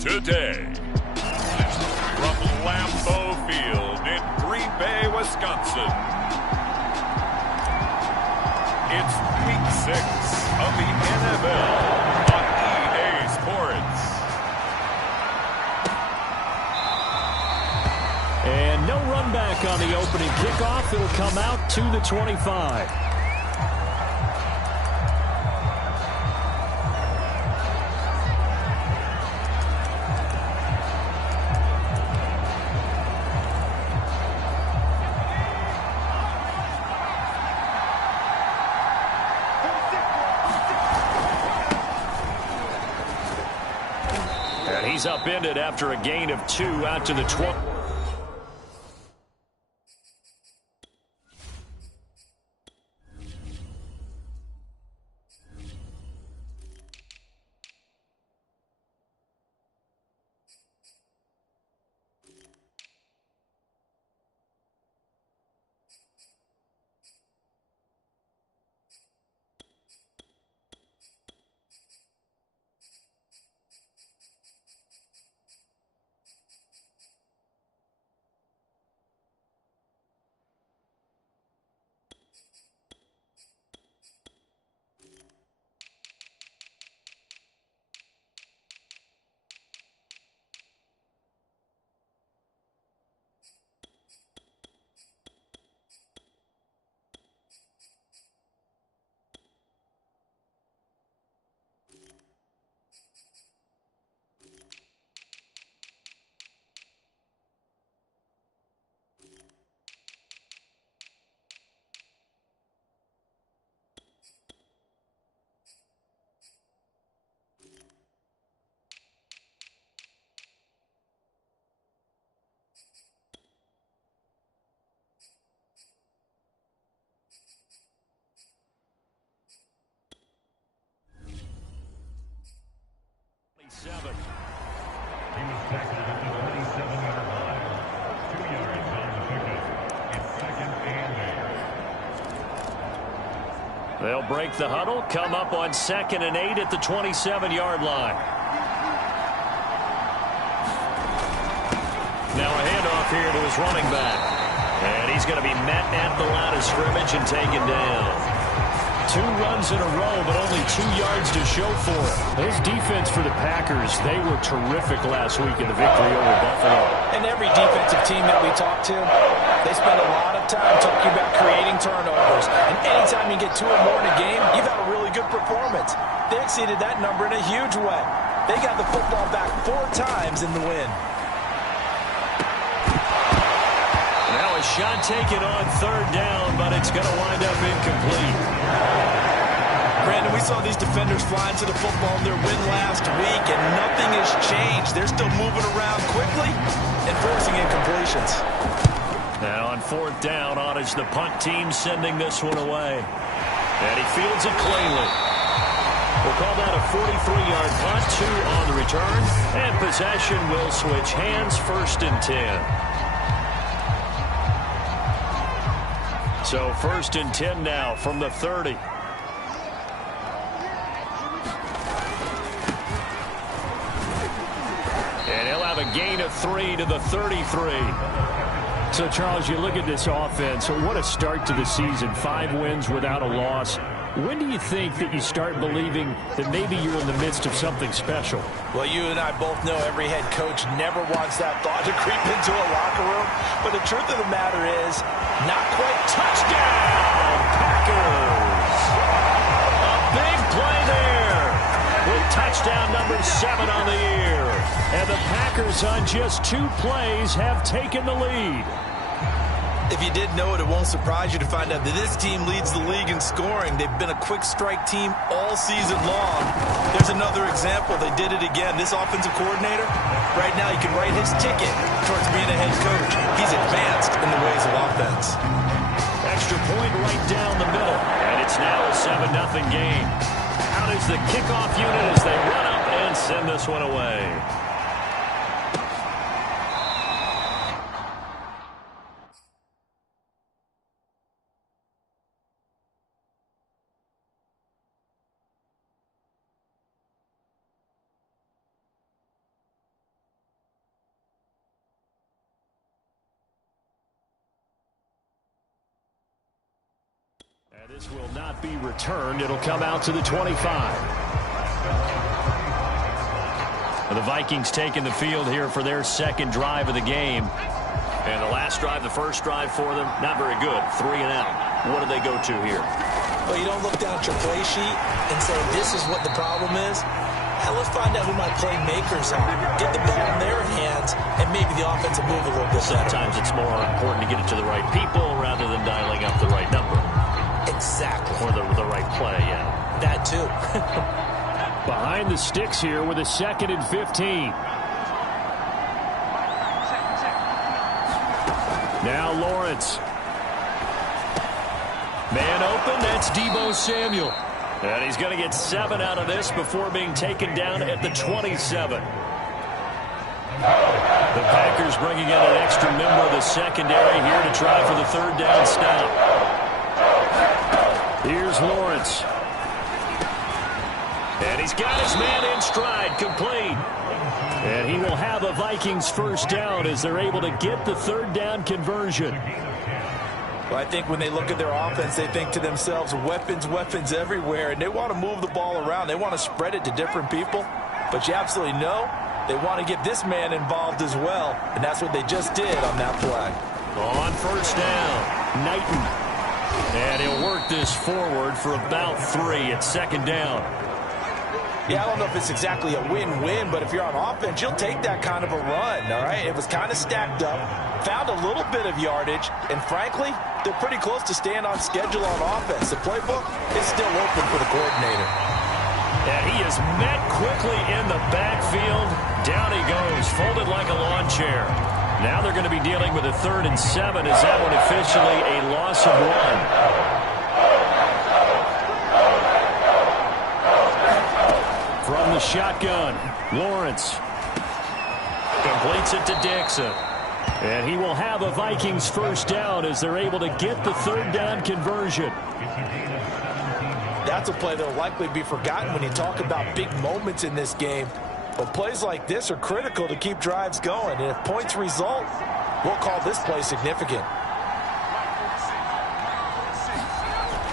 today. From Lambeau Field in Green Bay, Wisconsin, it's Week 6 of the NFL on EA Sports. And no run back on the opening kickoff. It'll come out to the 25. And he's upended after a gain of 2 out to the 20. He was tackled at the 27-yard line. 2 yards on the pickup. It's second and 8. They'll break the huddle, come up on 2nd and 8 at the 27-yard line. Now a handoff here to his running back. And he's going to be met at the line of scrimmage and taken down. 2 runs in a row, but only 2 yards to show for it. This defense for the Packers, they were terrific last week in the victory over Buffalo. And every defensive team that we talk to, they spend a lot of time talking about creating turnovers. And anytime you get 2 or more in a game, you've had a really good performance. They exceeded that number in a huge way. They got the football back 4 times in the win. Now a shot taken on 3rd down, but it's going to wind up incomplete. Brandon, we saw these defenders flying to the football in their win last week, and nothing has changed. They're still moving around quickly and forcing incompletions. And on 4th down, on is the punt team sending this one away. And he fields it cleanly. We'll call that a 43-yard punt, 2 on the return, and possession will switch hands, 1st and 10. So 1st and 10 now from the 30. And he'll have a gain of 3 to the 33. So, Charles, you look at this offense, what a start to the season. 5 wins without a loss. When do you think that you start believing that maybe you're in the midst of something special? Well, you and I both know every head coach never wants that thought to creep into a locker room. But the truth of the matter is, not quite. Touchdown, Packers! A big play there with touchdown number 7 on the year. And the Packers on just 2 plays have taken the lead. If you didn't know it, it won't surprise you to find out that this team leads the league in scoring. They've been a quick strike team all season long. There's another example. They did it again. This offensive coordinator, right now, you can write his ticket towards being a head coach. He's advanced in the ways of offense. Extra point right down the middle. And it's now a 7-0 game. Out is the kickoff unit as they run up and send this one away. This will not be returned. It'll come out to the 25. The Vikings taking the field here for their second drive of the game. And the last drive, the first drive for them, not very good. 3 and out. What do they go to here? Well, you don't look down at your play sheet and say, this is what the problem is. Now let's find out who my playmakers are. Get the ball in their hands, and maybe the offense will move a little bit better. Sometimes it's more important to get it to the right people rather than dialing up the right number. Exactly. Or the right play, yeah. That too. Behind the sticks here with a 2nd and 15. Now Lawrence. Man open, that's Deebo Samuel. And he's going to get 7 out of this before being taken down at the 27. The Packers bringing in an extra member of the secondary here to try for the 3rd down stop. Here's Lawrence. And he's got his man in stride, complete. And he will have a Vikings 1st down as they're able to get the 3rd down conversion. Well, I think when they look at their offense, they think to themselves, weapons, weapons everywhere, and they want to move the ball around. They want to spread it to different people, but you absolutely know they want to get this man involved as well, and that's what they just did on that play. On 1st down, Knighton. And he'll work this forward for about 3 at 2nd down. Yeah, I don't know if it's exactly a win-win, but if you're on offense, you'll take that kind of a run, all right? It was kind of stacked up, found a little bit of yardage, and frankly, they're pretty close to staying on schedule on offense. The playbook is still open for the coordinator. And he is met quickly in the backfield. Down he goes, folded like a lawn chair. Now they're going to be dealing with a 3rd and 7. Is that one officially a loss of 1? From the shotgun, Lawrence completes it to Dixon. And he will have a Vikings 1st down as they're able to get the 3rd down conversion. That's a play that will likely be forgotten when you talk about big moments in this game. But plays like this are critical to keep drives going. And if points result, we'll call this play significant.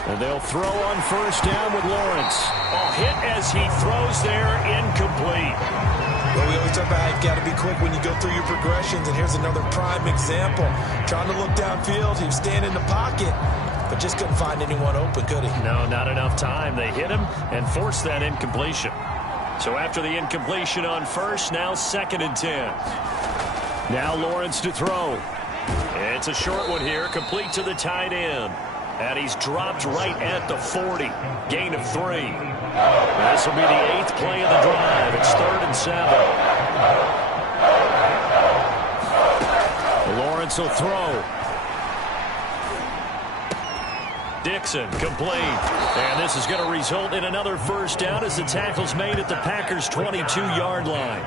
And they'll throw on 1st down with Lawrence. Oh, hit as he throws there, incomplete. Well, we always talk about how you've got to be quick when you go through your progressions, and here's another prime example. Trying to look downfield, he was standing in the pocket, but just couldn't find anyone open, could he? No, not enough time. They hit him and forced that incompletion. So after the incompletion on 1st, now 2nd and 10. Now Lawrence to throw. It's a short one here, complete to the tight end. And he's dropped right at the 40. Gain of 3. This will be the 8th play of the drive. It's 3rd and 7. Lawrence will throw. Dixon complete. And this is going to result in another 1st down as the tackle's made at the Packers' 22-yard line.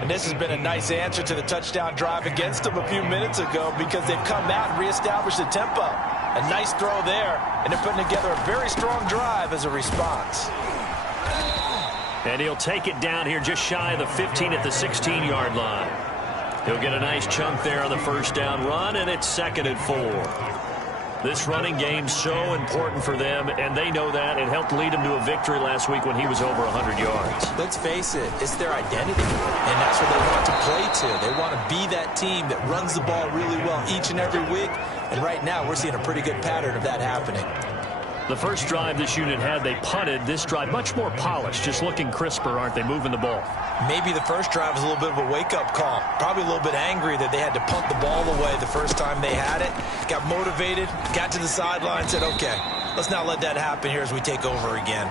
And this has been a nice answer to the touchdown drive against them a few minutes ago because they've come out and reestablished the tempo. A nice throw there, and they're putting together a very strong drive as a response. And he'll take it down here just shy of the 15 at the 16-yard line. He'll get a nice chunk there on the 1st down run, and it's 2nd and 4. This running game's so important for them, and they know that. It helped lead them to a victory last week when he was over 100 yards. Let's face it, it's their identity, and that's what they want to play to. They want to be that team that runs the ball really well each and every week, and right now we're seeing a pretty good pattern of that happening. The first drive this unit had, they punted. This drive, much more polished, just looking crisper, aren't they, moving the ball? Maybe the first drive was a little bit of a wake-up call. Probably a little bit angry that they had to punt the ball away the first time they had it. Got motivated, got to the sideline, said, okay, let's not let that happen here as we take over again.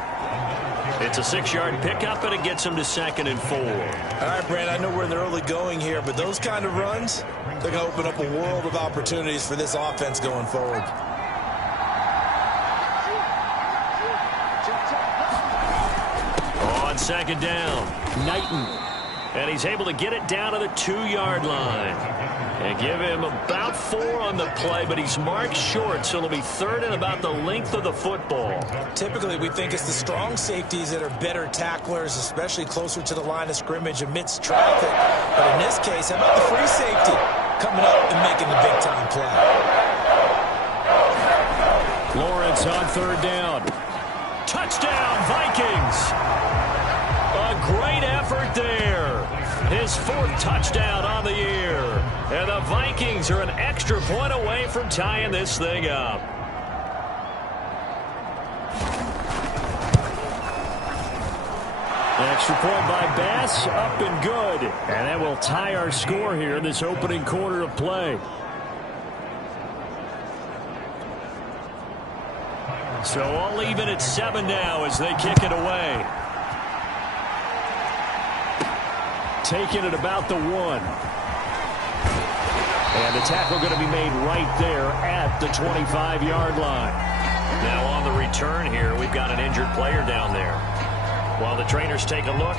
It's a 6-yard pickup, and it gets them to 2nd and 4. All right, Brand, I know we're in the early going here, but those kind of runs, they're going to open up a world of opportunities for this offense going forward. On 2nd down, Knighton. And he's able to get it down to the 2-yard line. And give him about 4 on the play, but he's marked short, so it'll be 3rd and about the length of the football. Typically, we think it's the strong safeties that are better tacklers, especially closer to the line of scrimmage amidst traffic. But in this case, how about the free safety coming up and making the big-time play? It's on third down. Touchdown, Vikings. A great effort there. His fourth touchdown on the year. And the Vikings are an extra point away from tying this thing up. Extra point by Bass, up and good. And that will tie our score here in this opening quarter of play. So all even at 7 now as they kick it away. Taking it about the 1. And the tackle going to be made right there at the 25-yard line. Now on the return here, we've got an injured player down there. While the trainers take a look,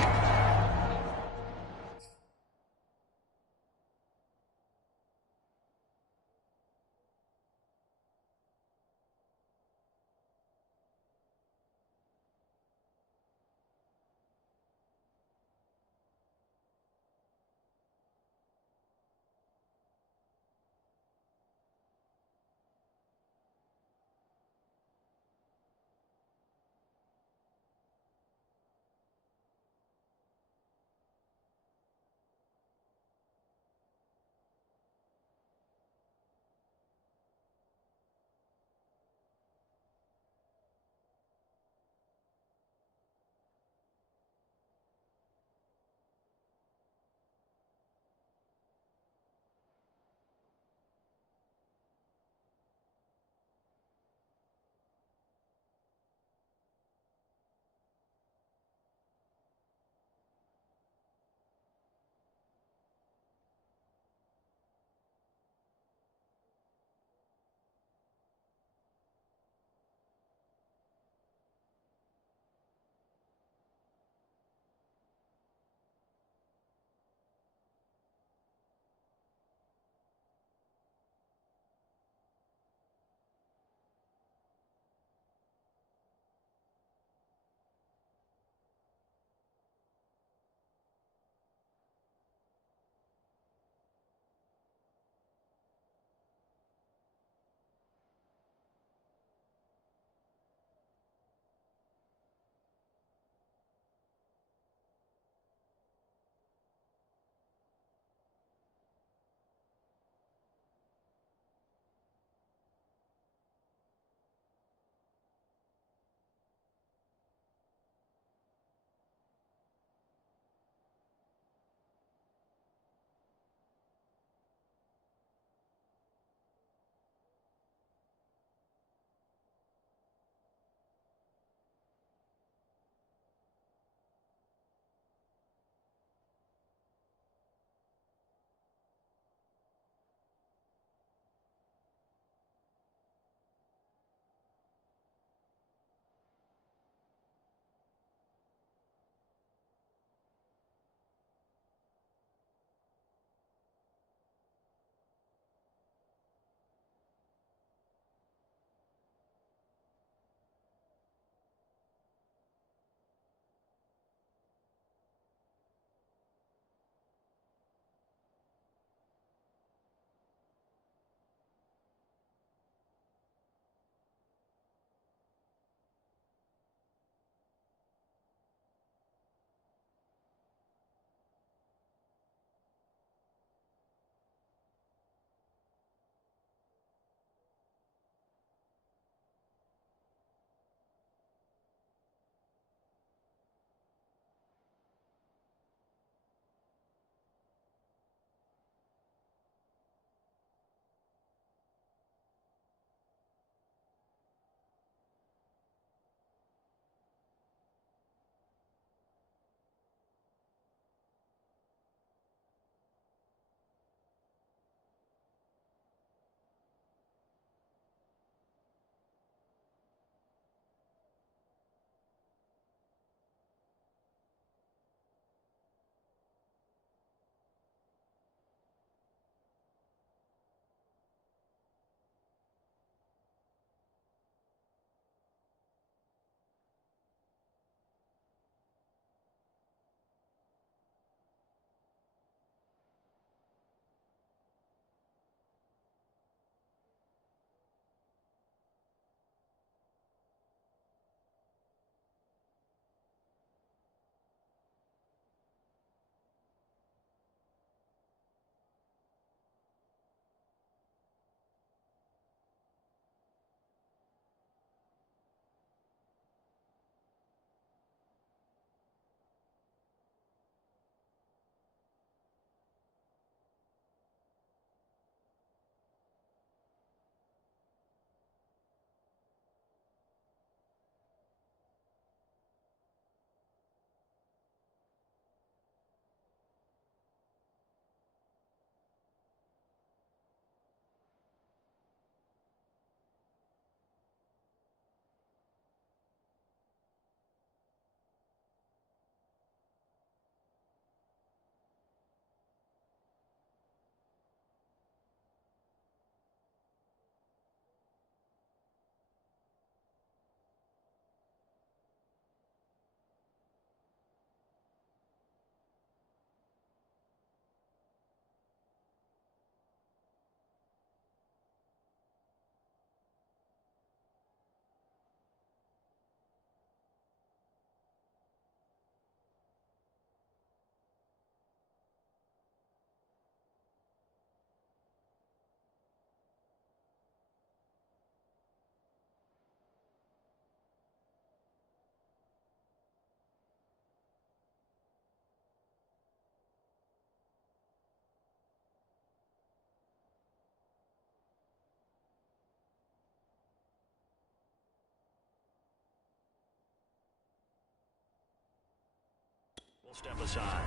Step aside.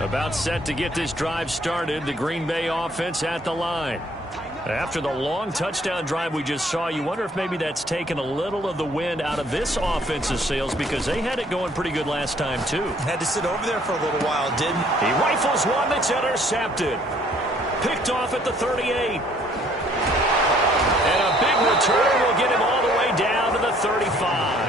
About set to get this drive started, the Green Bay offense at the line. After the long touchdown drive we just saw, you wonder if maybe that's taken a little of the wind out of this offense's sails because they had it going pretty good last time, too. Had to sit over there for a little while, didn't he? He rifles one that's intercepted. Picked off at the 38. And a big return will get him all the way down to the 35.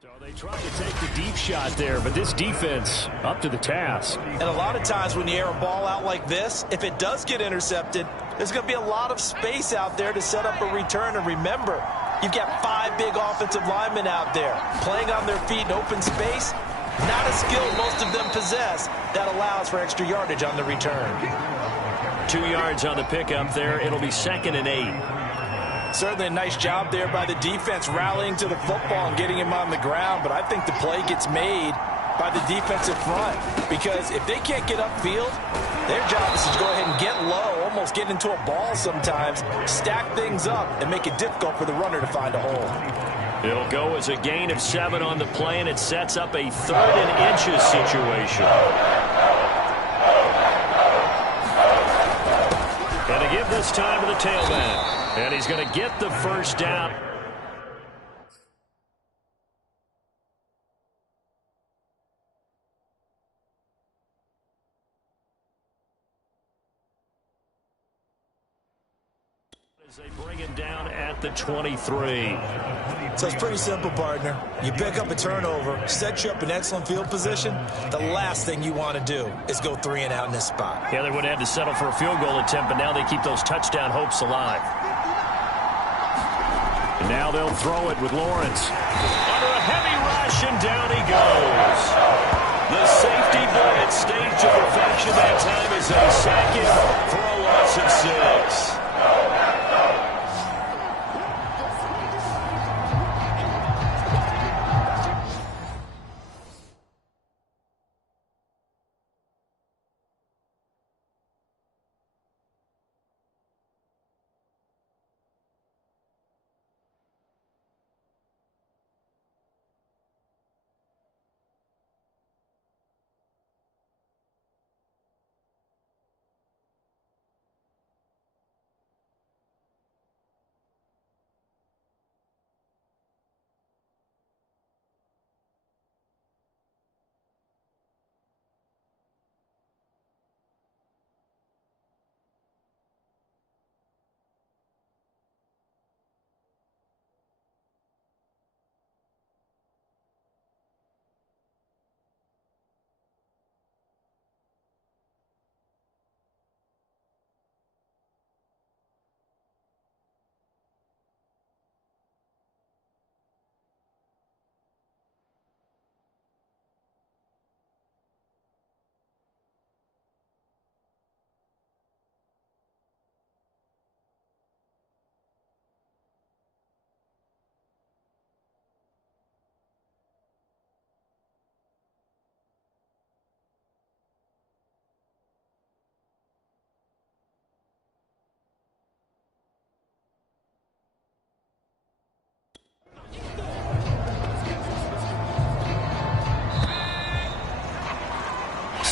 So they tried to take the deep shot there, but this defense up to the task. And a lot of times when you air a ball out like this, if it does get intercepted, there's going to be a lot of space out there to set up a return. And remember, you've got 5 big offensive linemen out there playing on their feet in open space. Not a skill most of them possess that allows for extra yardage on the return. 2 yards on the pickup there. It'll be 2nd and 8. Certainly a nice job there by the defense rallying to the football and getting him on the ground, but I think the play gets made by the defensive front because if they can't get upfield, their job is to go ahead and get low, almost get into a ball sometimes, stack things up, and make it difficult for the runner to find a hole. It'll go as a gain of 7 on the play, and it sets up a 3rd and inches situation. And to give this time to the tailback. And he's going to get the first down. As they bring him down at the 23. So it's pretty simple, partner. You pick up a turnover, set you up in excellent field position. The last thing you want to do is go 3 and out in this spot. Yeah, they would have had to settle for a field goal attempt, but now they keep those touchdown hopes alive. And now they'll throw it with Lawrence. Under a heavy rush, and down he goes. The safety blanket stage to perfection that time is a sack for a loss of 6.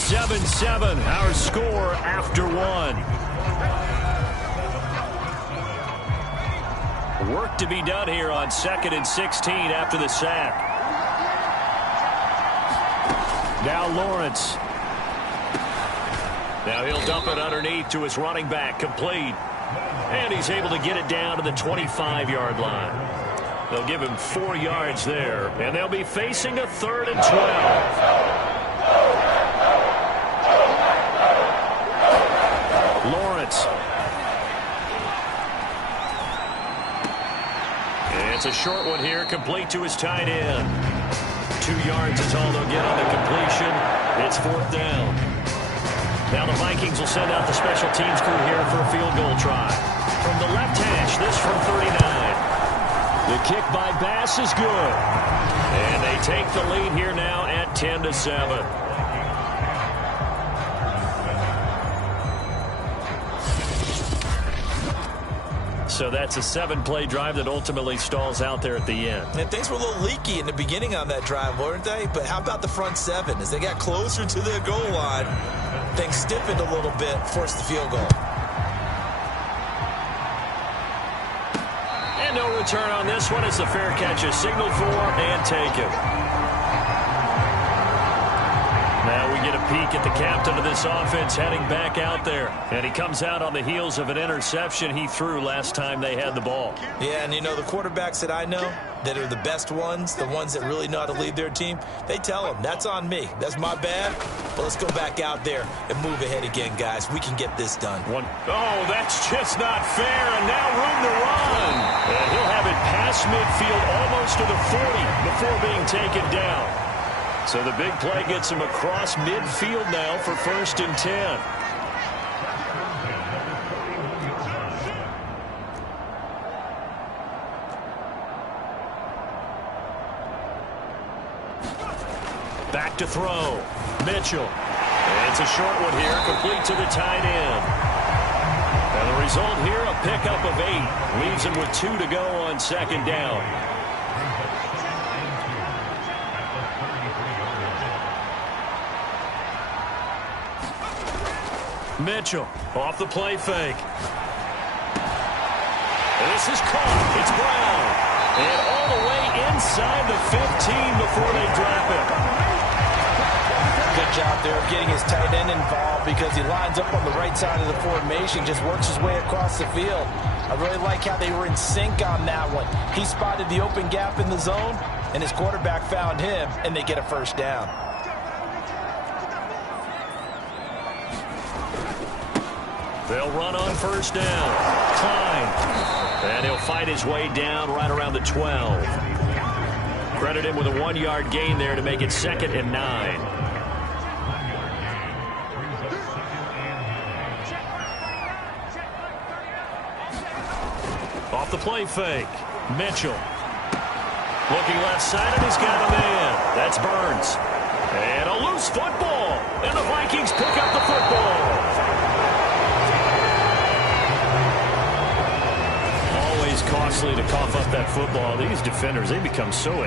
7-7, our score after one. Work to be done here on 2nd and 16 after the sack. Now Lawrence. Now he'll dump it underneath to his running back, complete. And he's able to get it down to the 25-yard line. They'll give him 4 yards there, and they'll be facing a 3rd and 12. Lawrence. It's a short one here, complete to his tight end. 2 yards is all they'll get on the completion. It's 4th down. Now the Vikings will send out the special teams crew here for a field goal try. From the left hash, this from 39. The kick by Bass is good. And they take the lead here now at 10-7. So that's a 7-play drive that ultimately stalls out there at the end. And things were a little leaky in the beginning on that drive, weren't they? But how about the front 7? As they got closer to the goal line, things stiffened a little bit, forced the field goal. And no return on this one as the fair catch is signaled for and taken. Now we get a peek at the captain of this offense heading back out there. And he comes out on the heels of an interception he threw last time they had the ball. Yeah, and you know, the quarterbacks that I know that are the best ones, the ones that really know how to lead their team, they tell them, that's on me. That's my bad. But let's go back out there and move ahead again, guys. We can get this done. Oh, that's just not fair. And now room to run. And he'll have it past midfield almost to the 40 before being taken down. So the big play gets him across midfield now for 1st and 10. Back to throw. Mitchell. And it's a short one here, complete to the tight end. And the result here, a pickup of 8. Leaves him with 2 to go on 2nd down. Mitchell off the play fake. This is caught. It's Brown. And all the way inside the 15 before they drop it. Good job there of getting his tight end involved because he lines up on the right side of the formation, just works his way across the field. I really like how they were in sync on that one. He spotted the open gap in the zone, and his quarterback found him, and they get a 1st down. They'll run on 1st down. Klein. And he'll fight his way down right around the 12. Credit him with a 1-yard gain there to make it 2nd and 9. Off the play fake. Mitchell. Looking left side, and he's got a man. That's Burns. And a loose football. And the Vikings pick up the football. Costly to cough up that football. These defenders, they become so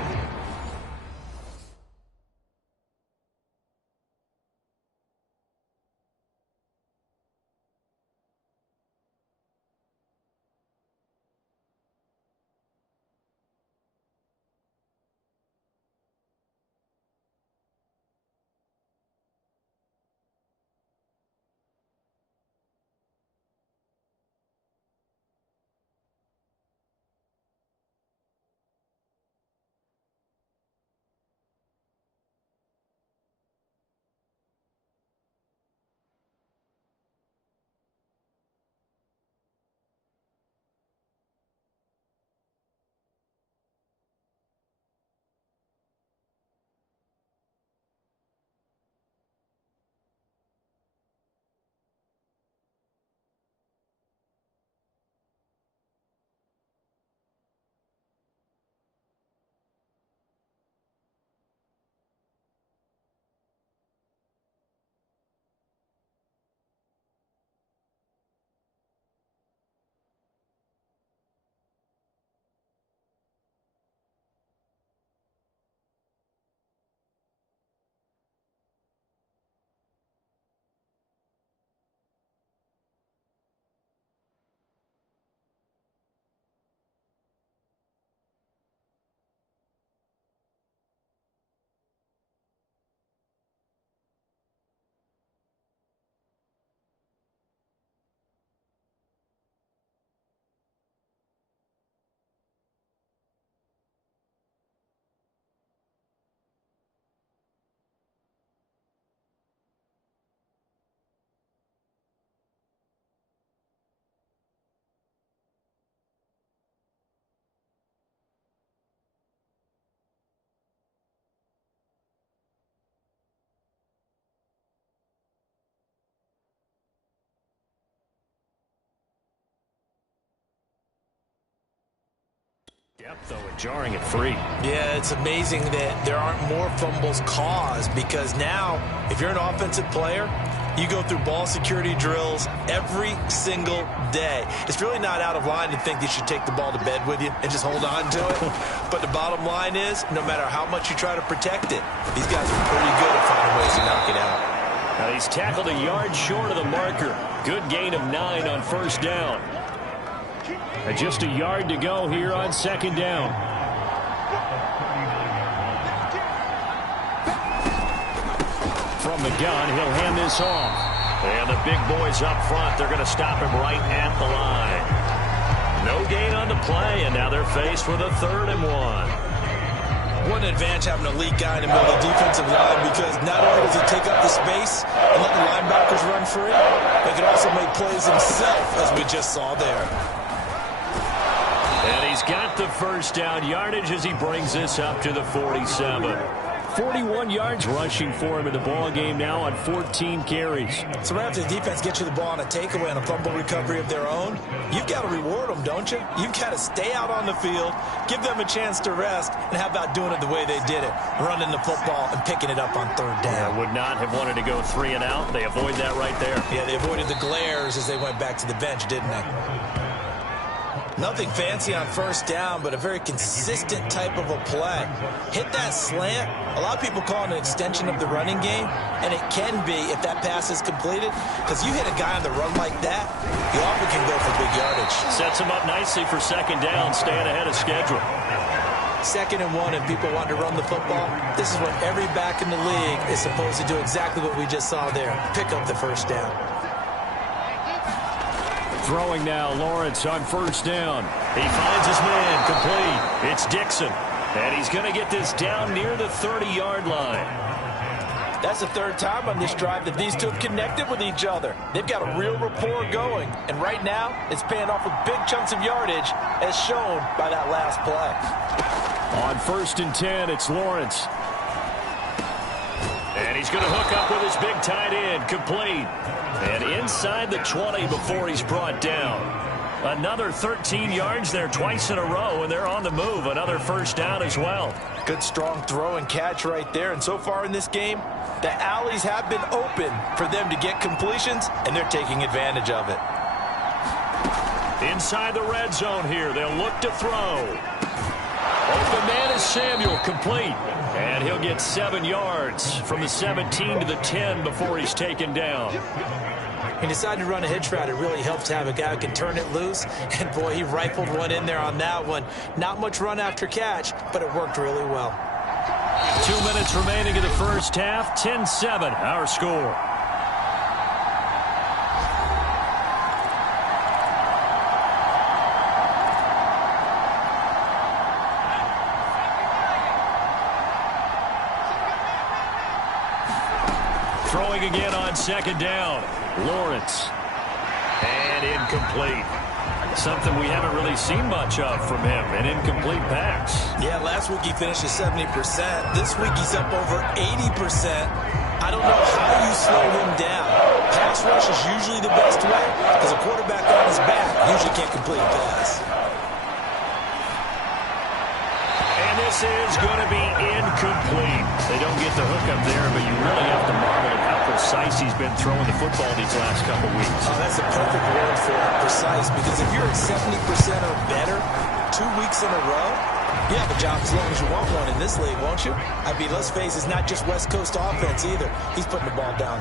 Depth, though, and jarring it free. Yeah, it's amazing that there aren't more fumbles caused, because now, if you're an offensive player, you go through ball security drills every single day. It's really not out of line to think you should take the ball to bed with you and just hold on to it. But the bottom line is, no matter how much you try to protect it, these guys are pretty good at finding ways to knock it out. Now he's tackled a yard short of the marker. Good gain of 9 on first down. And just a yard to go here on second down. From the gun, he'll hand this off. And the big boys up front, they're going to stop him right at the line. No gain on the play, and now they're faced with a 3rd and 1. What an advantage having a elite guy in the middle of the defensive line, because not only does he take up the space and let the linebackers run free, but he can also make plays himself, as we just saw there. And he's got the first down yardage as he brings this up to the 47. 41 yards rushing for him in the ball game now on 14 carries. So right after the defense gets you the ball on a takeaway and a fumble recovery of their own, you've got to reward them, don't you? You've got to stay out on the field, give them a chance to rest, and how about doing it the way they did it, running the football and picking it up on 3rd down. Yeah, would not have wanted to go 3 and out. They avoid that right there. Yeah, they avoided the glares as they went back to the bench, didn't they? Nothing fancy on first down, but a very consistent type of a play. Hit that slant. A lot of people call it an extension of the running game, and it can be if that pass is completed, because you hit a guy on the run like that, you often can go for big yardage. Sets him up nicely for second down, staying ahead of schedule. 2nd and 1, and people want to run the football. This is what every back in the league is supposed to do, exactly what we just saw there. Pick up the first down. Throwing now, Lawrence on first down. He finds his man, complete. It's Dixon, and he's going to get this down near the 30-yard line. That's the 3rd time on this drive that these two have connected with each other. They've got a real rapport going, and right now it's paying off with big chunks of yardage, as shown by that last play. On 1st and 10, it's Lawrence. And he's going to hook up with his big tight end, complete. And inside the 20 before he's brought down. Another 13 yards there twice in a row, and they're on the move. Another first down as well. Good strong throw and catch right there. And so far in this game, the alleys have been open for them to get completions, and they're taking advantage of it. Inside the red zone here, they'll look to throw. Open man is Samuel, complete. And he'll get 7 yards from the 17 to the 10 before he's taken down. He decided to run a hitch route. It really helps to have a guy who can turn it loose. And, boy, he rifled one in there on that one. Not much run after catch, but it worked really well. 2 minutes remaining in the first half. 10-7, our score. Throwing again on second down. Lawrence. And incomplete. Something we haven't really seen much of from him, an incomplete pass. Yeah, last week he finished at 70%. This week he's up over 80%. I don't know how you slow him down. Pass rush is usually the best way, because a quarterback on his back usually can't complete a pass. And this is going to be incomplete. They don't get the hook up there, but you really have to marvel at how precise he's been throwing the football these last couple weeks. Oh, that's the perfect word for it, precise, because if you're at 70% or better 2 weeks in a row, you have a job as long as you want one in this league, won't you? I mean, let's face it, it's not just West Coast offense either. He's putting the ball down.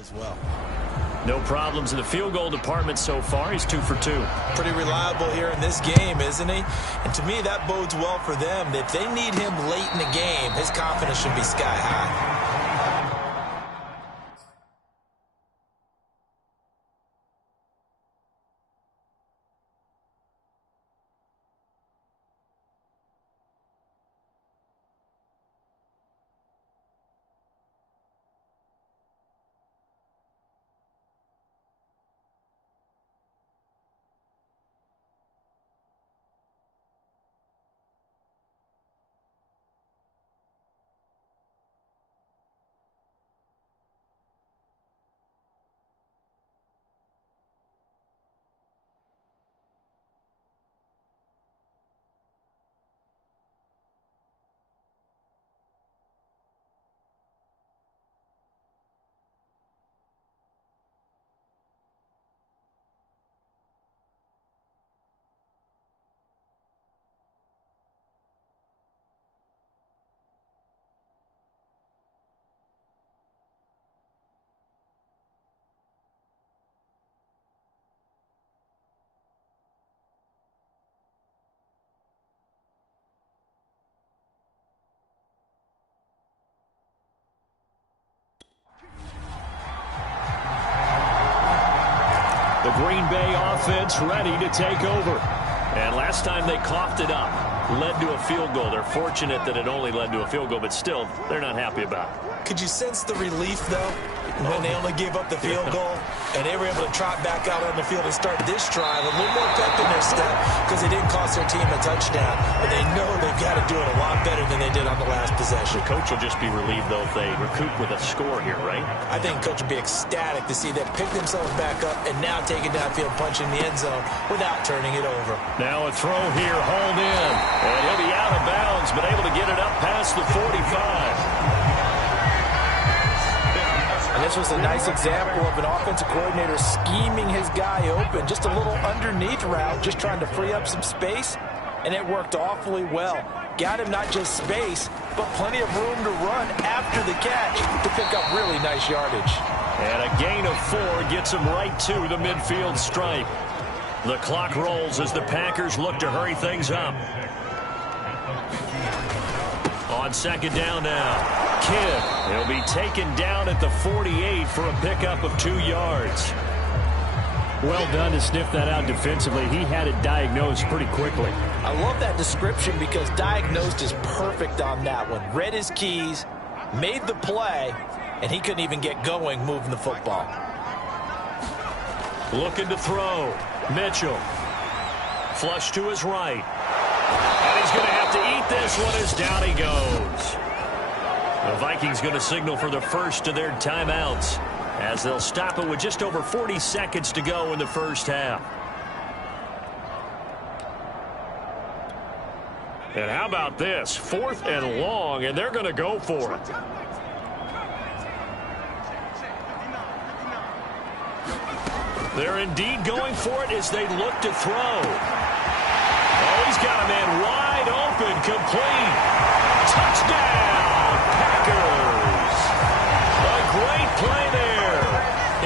as well. No problems in the field goal department so far. He's 2 for 2. Pretty reliable here in this game, isn't he? And to me, that bodes well for them. If they need him late in the game, his confidence should be sky high. The Green Bay offense ready to take over. And last time they coughed it up, led to a field goal. They're fortunate that it only led to a field goal, but still, they're not happy about it. Could you sense the relief, though, when they only gave up the field goal and they were able to trot back out on the field and start this drive a little more pep in their step because they didn't cost their team a touchdown, but they know they've got to do it a lot better than they did on the last possession. The coach will just be relieved, though, if they recoup with a score here, right? I think coach will be ecstatic to see them pick themselves back up and now take it downfield, punch in the end zone without turning it over. Now a throw here, hauled in, and he'll be out of bounds, but able to get it up past the 45. And this was a nice example of an offensive coordinator scheming his guy open. Just a little underneath route, just trying to free up some space, and it worked awfully well. Got him not just space, but plenty of room to run after the catch to pick up really nice yardage. And a gain of 4 gets him right to the midfield stripe. The clock rolls as the Packers look to hurry things up. On second down now. Kidd, he'll be taken down at the 48 for a pickup of 2 yards. Well done to sniff that out defensively. He had it diagnosed pretty quickly. I love that description because diagnosed is perfect on that one. Read his keys, made the play, and he couldn't even get going moving the football. Looking to throw. Mitchell. Flush to his right. And he's going to have to eat this one as down he goes. The Vikings going to signal for the first of their timeouts as they'll stop it with just over 40 seconds to go in the first half. And how about this? 4th and long, and they're going to go for it. They're indeed going for it as they look to throw. Oh, he's got a man wide open, complete. Touchdown, Packers. A great play there.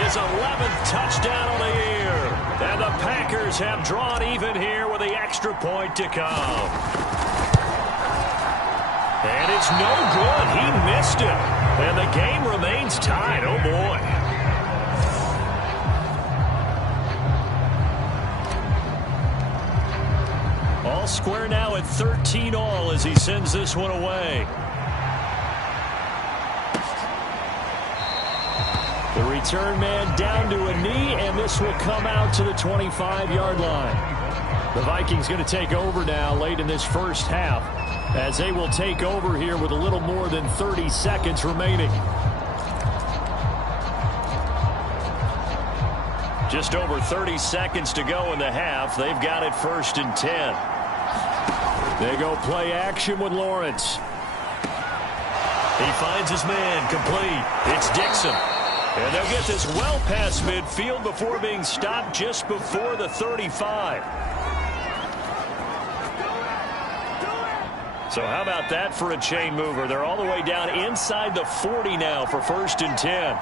His 11th touchdown of the year. And the Packers have drawn even here with the extra point to come. And it's no good. He missed it. And the game remains tied. Oh, boy. All square now at 13 all as he sends this one away. The return man down to a knee, and this will come out to the 25-yard line. The Vikings going to take over now late in this first half as they will take over here with a little more than 30 seconds remaining. Just over 30 seconds to go in the half. They've got it 1st and 10. They go play action with Lawrence. He finds his man complete. It's Dixon. And they'll get this well past midfield before being stopped just before the 35. So how about that for a chain mover? They're all the way down inside the 40 now for 1st and 10.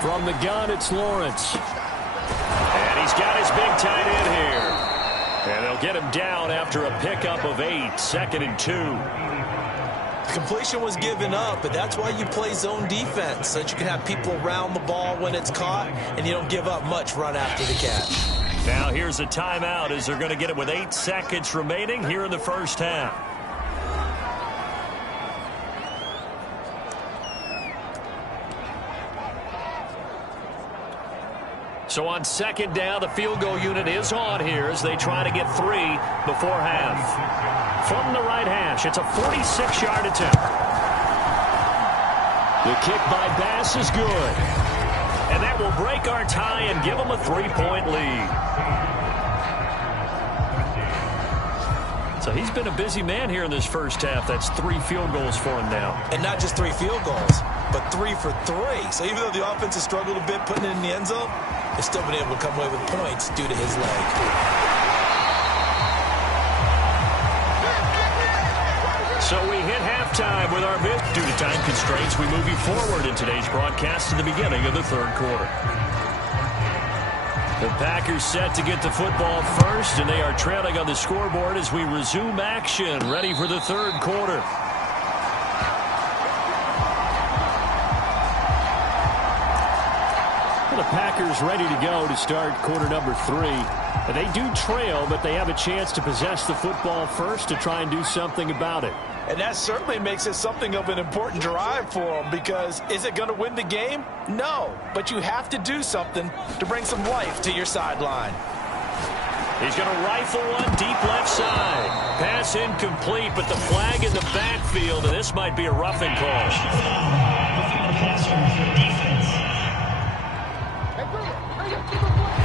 From the gun, it's Lawrence. And he's got his big tight end here. And they'll get him down after a pickup of 8, 2nd and 2. Completion was given up, but that's why you play zone defense, so that you can have people around the ball when it's caught, and you don't give up much run after the catch. Now here's a timeout as they're going to get it with 8 seconds remaining here in the first half. So on 2nd down, the field goal unit is on here as they try to get 3 before half. From the right hash, it's a 46-yard attempt. The kick by Bass is good. And that will break our tie and give them a 3-point lead. So he's been a busy man here in this first half. That's 3 field goals for him now. And not just 3 field goals, but 3 for 3. So even though the offense has struggled a bit putting it in the end zone, they've still been able to come away with points due to his leg. So we hit halftime with our bid. Due to time constraints, we move you forward in today's broadcast to the beginning of the 3rd quarter. The Packers set to get the football first, and they are trailing on the scoreboard as we resume action, ready for the 3rd quarter. The Packers ready to go to start quarter number 3. And they do trail, but they have a chance to possess the football first to try and do something about it. And that certainly makes it something of an important drive for them, because is it going to win the game? No, but you have to do something to bring some life to your sideline. He's going to rifle one deep left side. Pass incomplete, but the flag in the backfield, and this might be a roughing call.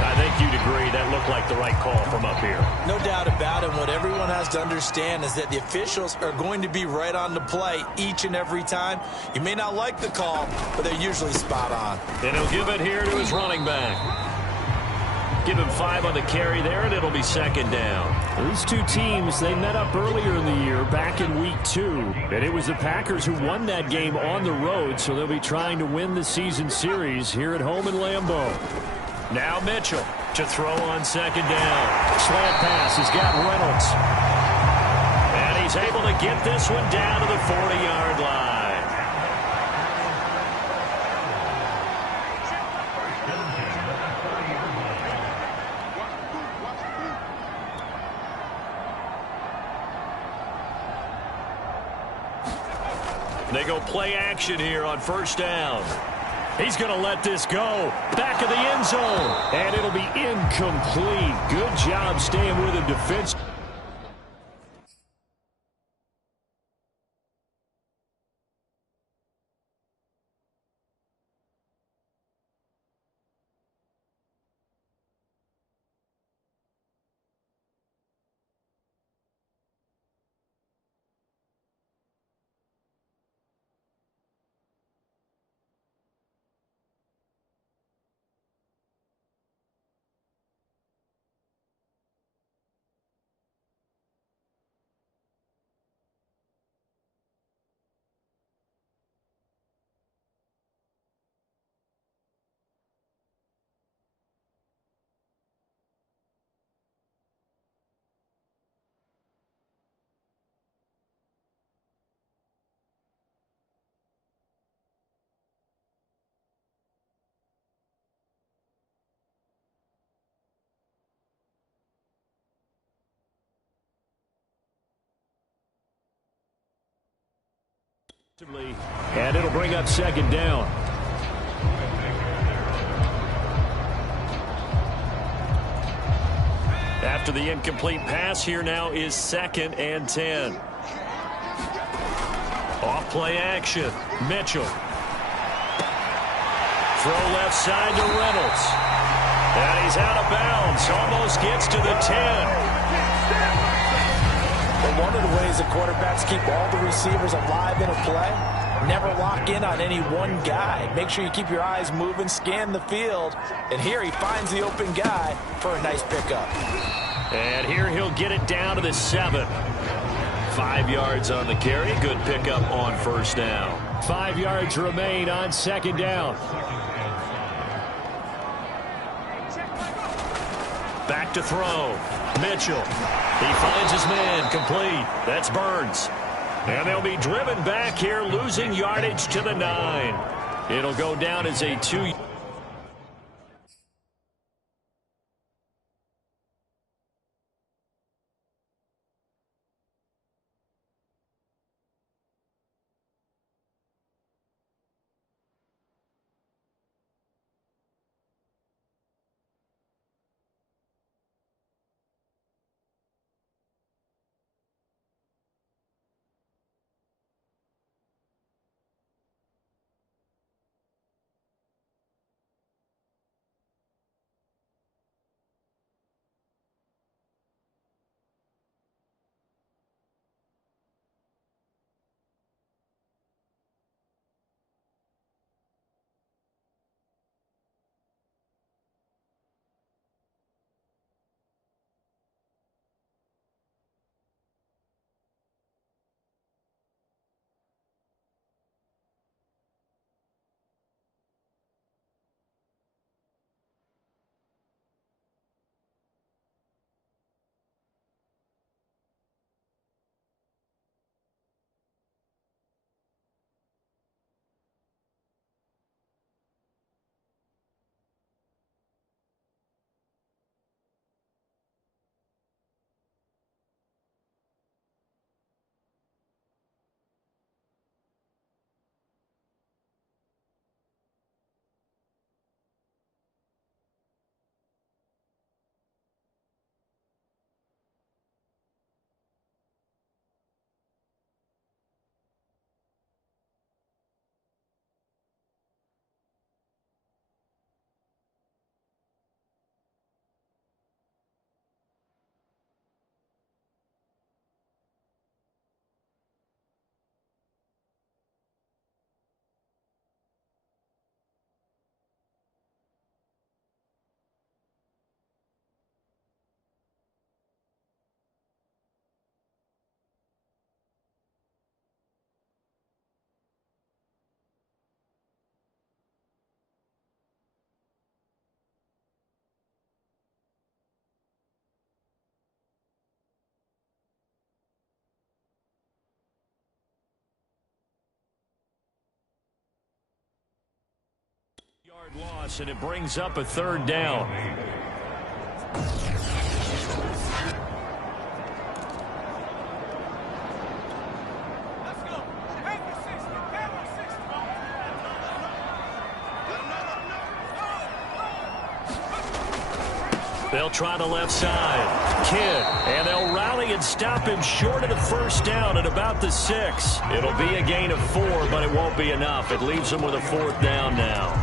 I think you'd agree that looked like the right call from up here. No doubt about it. What everyone has to understand is that the officials are going to be right on the play each and every time. You may not like the call, but they're usually spot on. And he'll give it here to his running back. Give him 5 on the carry there, and it'll be 2nd down. These two teams, they met up earlier in the year, back in week 2. And it was the Packers who won that game on the road, so they'll be trying to win the season series here at home in Lambeau. Now Mitchell to throw on 2nd down. Slant pass. He's got Reynolds. And he's able to get this one down to the 40-yard line. They go play action here on 1st down. He's going to let this go. Back of the end zone. And it'll be incomplete. Good job staying with him defensively. And it'll bring up 2nd down. After the incomplete pass, here now is 2nd and 10. Off play action. Mitchell. Throw left side to Reynolds. And he's out of bounds. Almost gets to the 10. But one of the ways that quarterbacks keep all the receivers alive in a play, never lock in on any one guy. Make sure you keep your eyes moving, scan the field. And here he finds the open guy for a nice pickup. And here he'll get it down to the 7. 5 yards on the carry. Good pickup on first down. 5 yards remain on second down. Back to throw. Mitchell. He finds his man. Complete. That's Burns. And they'll be driven back here, losing yardage to the 9. It'll go down as a 2. Yard loss, and it brings up a third down. They'll try the left side. Kidd, and they'll rally and stop him short of the first down at about the 6. It'll be a gain of 4, but it won't be enough. It leaves them with a fourth down now.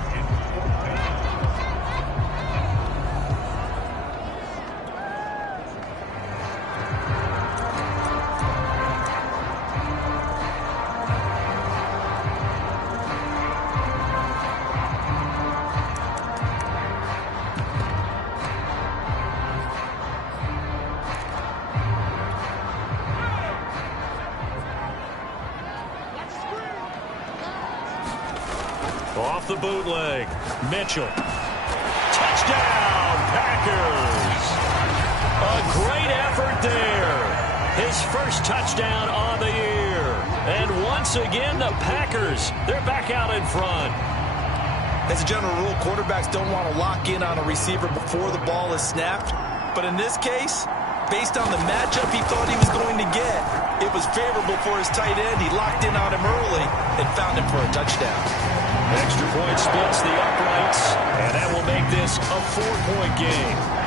Off the bootleg. Mitchell. Touchdown, Packers. A great effort there. His first touchdown on the year. And once again, the Packers, they're back out in front. As a general rule, quarterbacks don't want to lock in on a receiver before the ball is snapped. But in this case, based on the matchup he thought he was going to get, it was favorable for his tight end. He locked in on him early and found him for a touchdown. Extra point splits the uprights, and that will make this a 4-point game.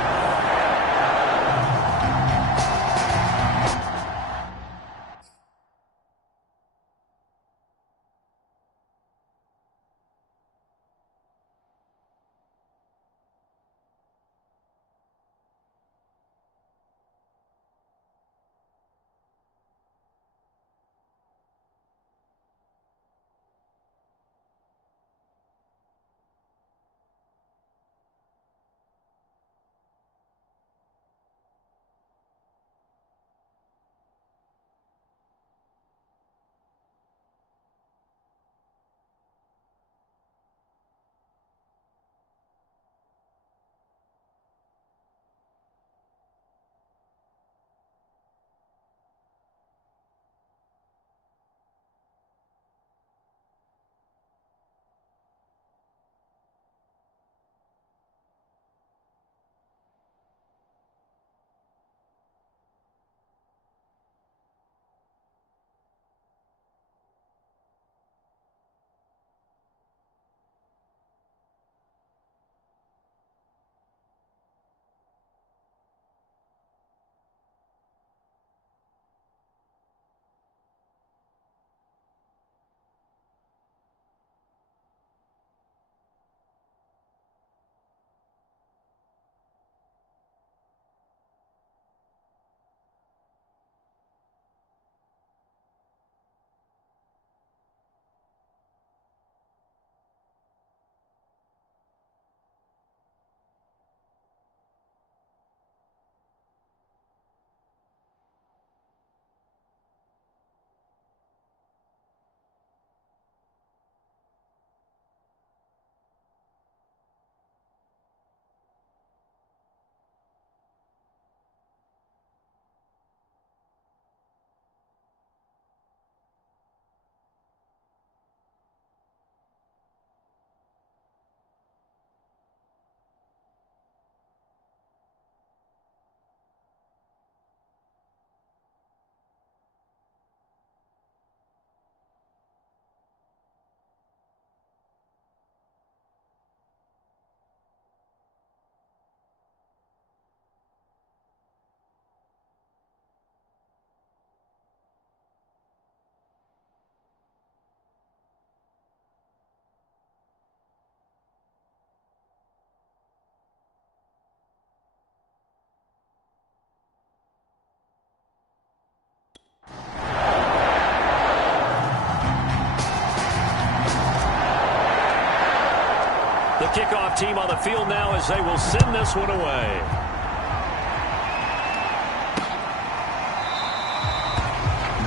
kickoff team on the field now as they will send this one away.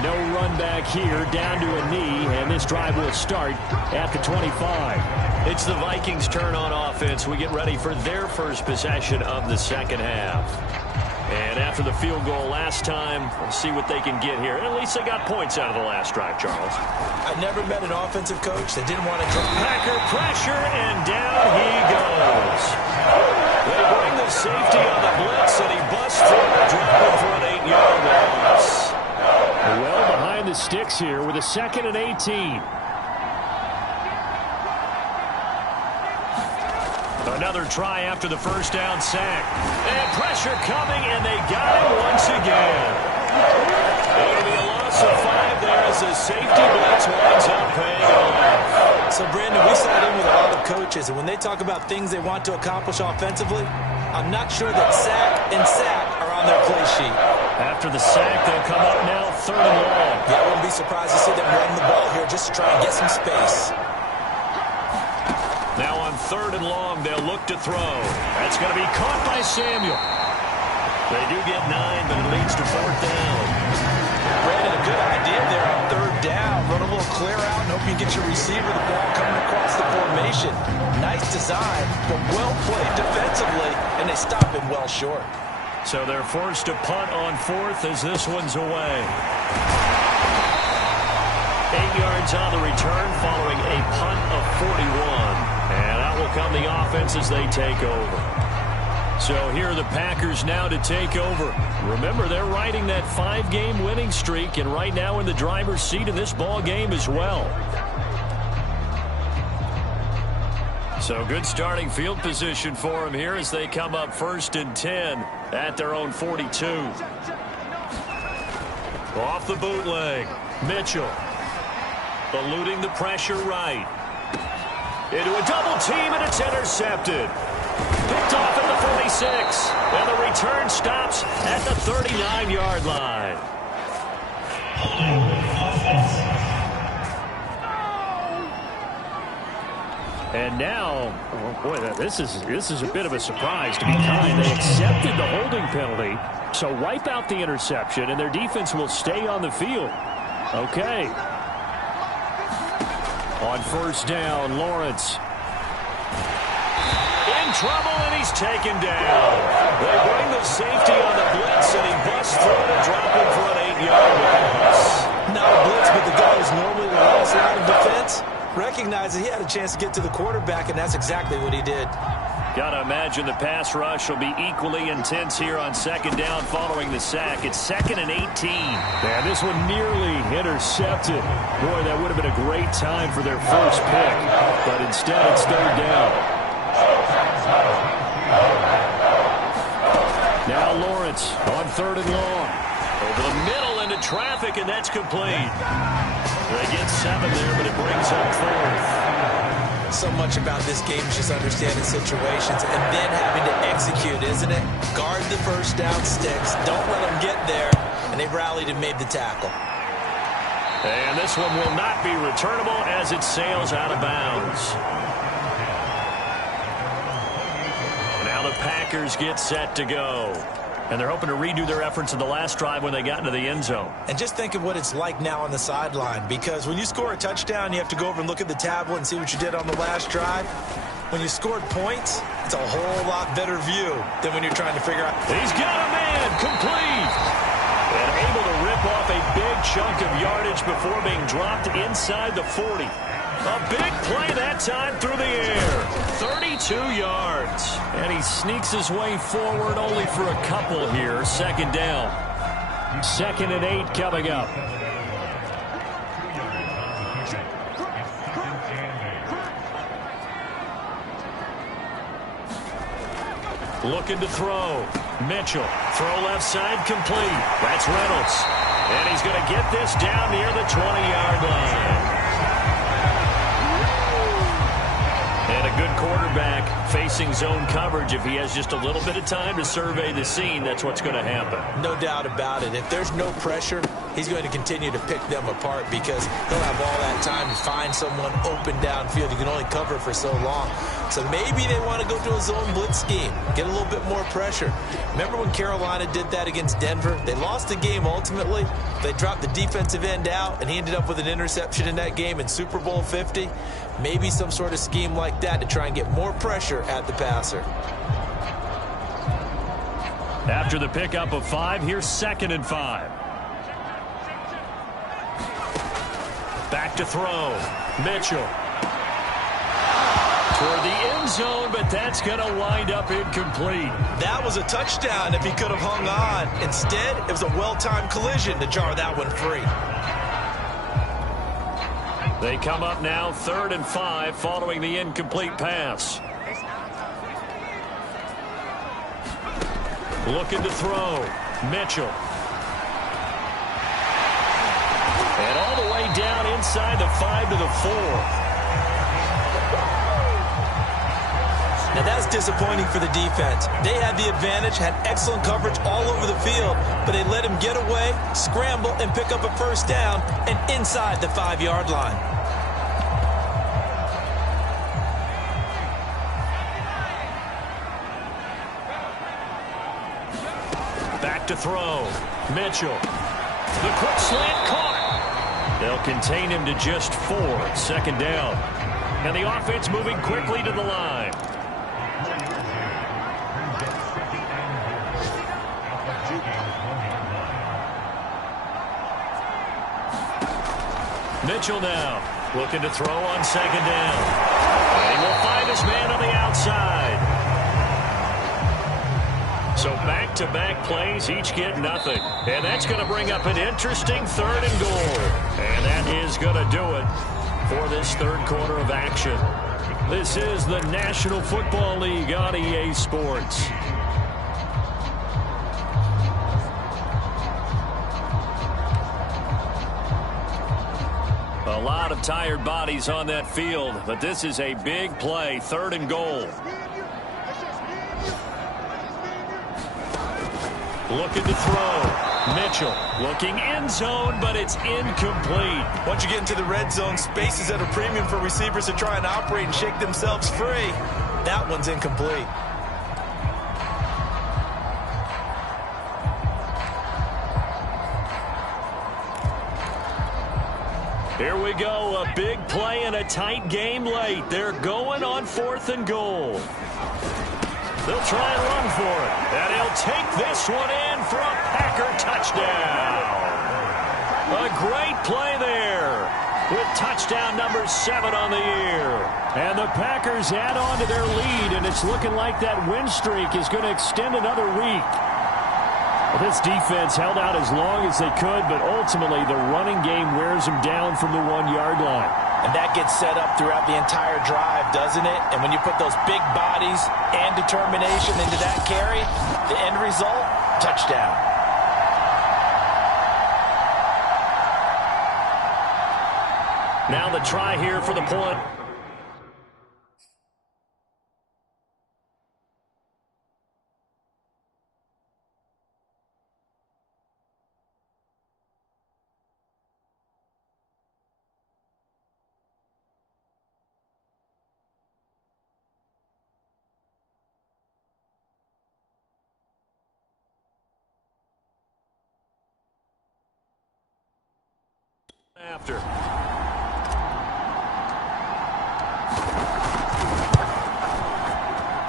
No run back here, down to a knee, and this drive will start at the 25. It's the Vikings' turn on offense. We get ready for their first possession of the second half. And after the field goal last time, we'll see what they can get here. At least they got points out of the last drive, Charles. I've never met an offensive coach that didn't want to drop. Packer pressure, and down he goes. They bring the safety on the blitz, and he busts through, dropping for an 8-yard loss. Well behind the sticks here with a 2nd and 18. Another try after the first down sack. And pressure coming, and they got him once again. It'll be a loss of 5 there as the safety blitz winds up paying off. So, Brandon, we sat in with a lot of coaches, and when they talk about things they want to accomplish offensively, I'm not sure that sack and sack are on their play sheet. After the sack, they'll come up now 3rd and long. Yeah, I wouldn't be surprised to see them run the ball here just to try and get some space. Now on 3rd and long, they'll look to throw. That's going to be caught by Samuel. They do get 9, but it leads to 4th down. Brandon, a good idea there on 3rd down. Run a little clear out and hope you get your receiver the ball coming across the formation. Nice design, but well played defensively, and they stop him well short. So they're forced to punt on 4th as this one's away. 8 yards on the return following a punt of 41. And out will come the offense as they take over. So here are the Packers now to take over. Remember, they're riding that 5-game winning streak, and right now in the driver's seat in this ball game as well. So good starting field position for them here as they come up 1st and 10 at their own 42. Off the bootleg, Mitchell. Eluding the pressure right. Into a double team, and it's intercepted. Picked off at the 46. And the return stops at the 39-yard line. And now, oh boy, this is a bit of a surprise, to be kind. They accepted the holding penalty, so wipe out the interception, and their defense will stay on the field. Okay. On 1st down, Lawrence. In trouble, and he's taken down. They bring the safety on the blitz, and he busts through to drop him for an 8-yard loss. Not a blitz, but the guy who's normally the last line of defense recognized that he had a chance to get to the quarterback, and that's exactly what he did. Gotta imagine the pass rush will be equally intense here on 2nd down following the sack. It's 2nd and 18. Man, this one nearly intercepted. Boy, that would have been a great time for their first pick, but instead it's 3rd down. Now Lawrence on 3rd and long. Over the middle into traffic, and that's complete. They get 7 there, but it brings up 4th. So much about this game is just understanding situations and then having to execute, isn't it? Guard the first down sticks. Don't let them get there. And they rallied and made the tackle. And this one will not be returnable as it sails out of bounds. Now the Packers get set to go. And they're hoping to redo their efforts in the last drive when they got into the end zone. And just think of what it's like now on the sideline, because when you score a touchdown, you have to go over and look at the tablet and see what you did on the last drive. When you scored points, it's a whole lot better view than when you're trying to figure out. He's got a man, complete. And able to rip off a big chunk of yardage before being dropped inside the 40. A big play that time through the air. 32 yards. And he sneaks his way forward only for a couple here. 2nd down. 2nd and 8 coming up. Looking to throw. Mitchell. Throw left side complete. That's Reynolds. And he's going to get this down near the 20-yard line. And a good quarterback facing zone coverage. If he has just a little bit of time to survey the scene, that's what's going to happen. No doubt about it. If there's no pressure, he's going to continue to pick them apart because he'll have all that time to find someone open downfield. You can only cover for so long. So maybe they want to go to a zone blitz scheme, get a little bit more pressure. Remember when Carolina did that against Denver? They lost the game ultimately. They dropped the defensive end out, and he ended up with an interception in that game in Super Bowl 50. Maybe some sort of scheme like that to try and get more pressure at the passer. After the pickup of 5, here's 2nd and 5. Back to throw. Mitchell. Toward the end zone, but that's going to wind up incomplete. That was a touchdown if he could have hung on. Instead, it was a well-timed collision to jar that one free. They come up now 3rd and 5 following the incomplete pass. Looking to throw. Mitchell. And all the way down inside the 5 to the 4. Now that's disappointing for the defense. They had the advantage, had excellent coverage all over the field, but they let him get away, scramble, and pick up a first down and inside the 5-yard line. Back to throw. Mitchell. The quick slant caught. They'll contain him to just 4. 2nd down. And the offense moving quickly to the line. Mitchell now looking to throw on 2nd down. And he will find his man on the outside. So back-to-back plays, each get nothing. And that's going to bring up an interesting 3rd and goal. And that is going to do it for this 3rd quarter of action. This is the National Football League on EA Sports. A lot of tired bodies on that field, but this is a big play, 3rd and goal. Looking to throw. Mitchell looking end zone, but it's incomplete. Once you get into the red zone, space is at a premium for receivers to try and operate and shake themselves free. That one's incomplete. Here we go, a big play in a tight game late. They're going on 4th and goal. They'll try and run for it. And he'll take this one in for a Packer touchdown. A great play there with touchdown number 7 on the year. And the Packers add on to their lead, and it's looking like that win streak is going to extend another week. Well, this defense held out as long as they could, but ultimately the running game wears them down from the 1-yard line. And that gets set up throughout the entire drive, doesn't it? And when you put those big bodies and determination into that carry, the end result, touchdown. Now the try here for the point. After.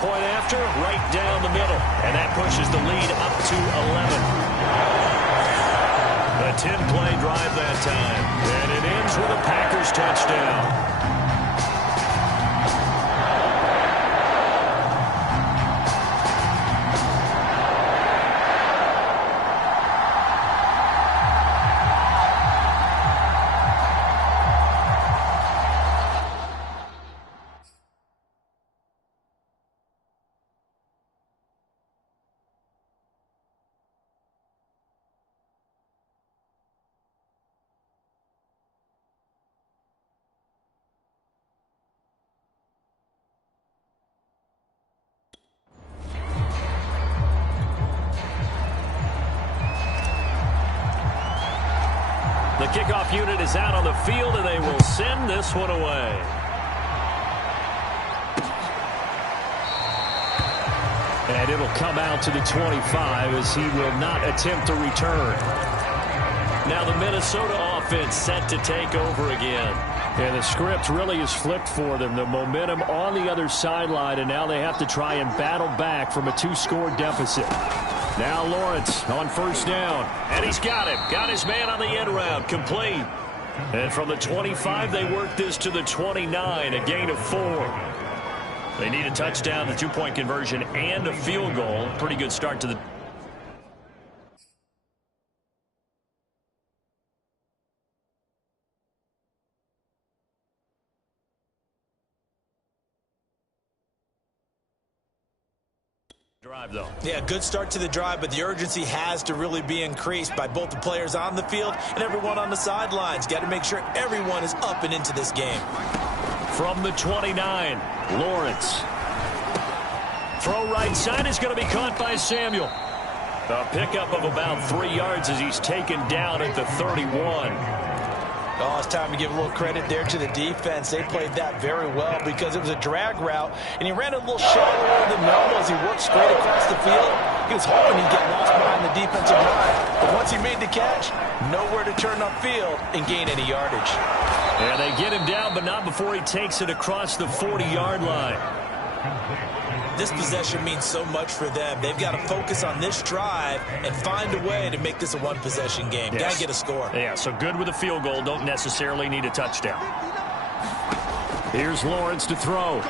Point after, right down the middle. And that pushes the lead up to 11. A 10-play drive that time. And it ends with a Packers touchdown. kickoff unit is out on the field, and they will send this one away. And it'll come out to the 25 as he will not attempt to return. Now the Minnesota offense set to take over again. And the script really is flipped for them. The momentum on the other sideline, and now they have to try and battle back from a 2-score deficit. Now Lawrence on first down. And he's got it. Got his man on the end route. Complete. And from the 25, they work this to the 29, a gain of 4. They need a touchdown, the 2-point conversion, and a field goal. Pretty good start to the... drive, though. Yeah, good start to the drive, but the urgency has to really be increased by both the players on the field and everyone on the sidelines. Got to make sure everyone is up and into this game. From the 29, Lawrence. Throw right side is going to be caught by Samuel. A pickup of about 3 yards as he's taken down at the 31. Oh, it's time to give a little credit there to the defense. They played that very well because it was a drag route, and he ran a little shallower than normal as he worked straight across the field. He was hoping he'd get lost behind the defensive line, but once he made the catch, nowhere to turn upfield and gain any yardage. Yeah, they get him down, but not before he takes it across the 40-yard line. This possession means so much for them. They've got to focus on this drive and find a way to make this a one-possession game. Yes. Got to get a score. Yeah, so good with a field goal. Don't necessarily need a touchdown. Here's Lawrence to throw.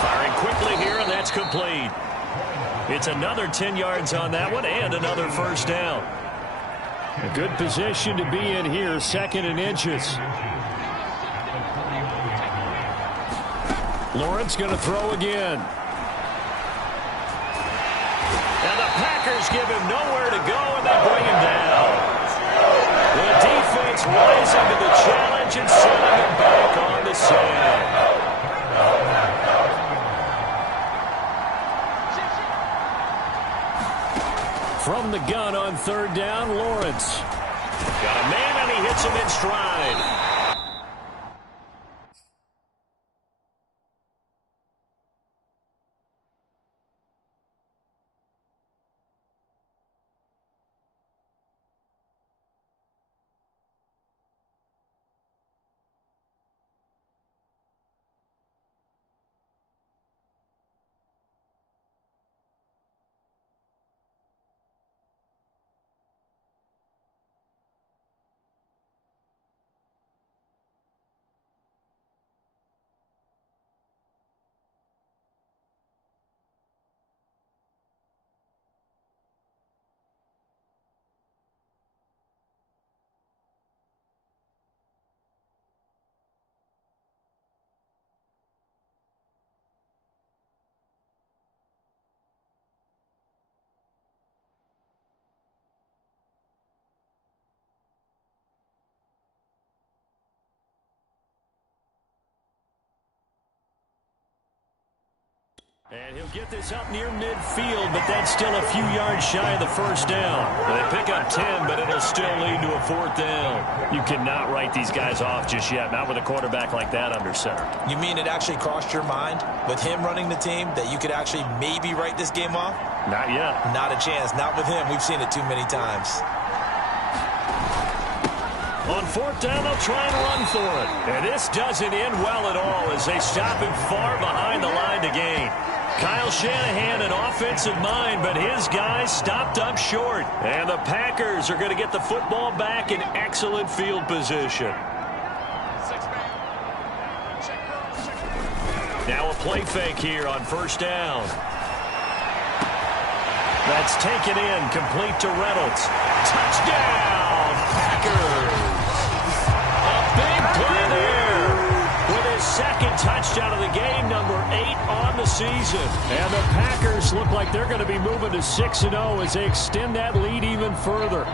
Firing quickly here, and that's complete. It's another 10 yards on that one and another first down. A good position to be in here, 2nd and inches. Lawrence going to throw again. And the Packers give him nowhere to go, and they bring him down. The defense rising to the challenge and sending him back on the sand. From the gun on 3rd down, Lawrence. Got a man, and he hits him in stride. And he'll get this up near midfield, but that's still a few yards shy of the first down. They pick up 10, but it'll still lead to a 4th down. You cannot write these guys off just yet, not with a quarterback like that under center. You mean it actually crossed your mind with him running the team that you could actually maybe write this game off? Not yet. Not a chance. Not with him. We've seen it too many times. On 4th down, they'll try and run for it. And this doesn't end well at all as they stop him far behind the line to gain. Kyle Shanahan, an offensive mind, but his guys stopped up short. And the Packers are going to get the football back in excellent field position. Now a play fake here on 1st down. That's taken in, complete to Reynolds. Touchdown, Packers! A big play there with his 2nd touchdown of the game, number 8 on the season. And the Packers look like they're going to be moving to 6-0 as they extend that lead even further.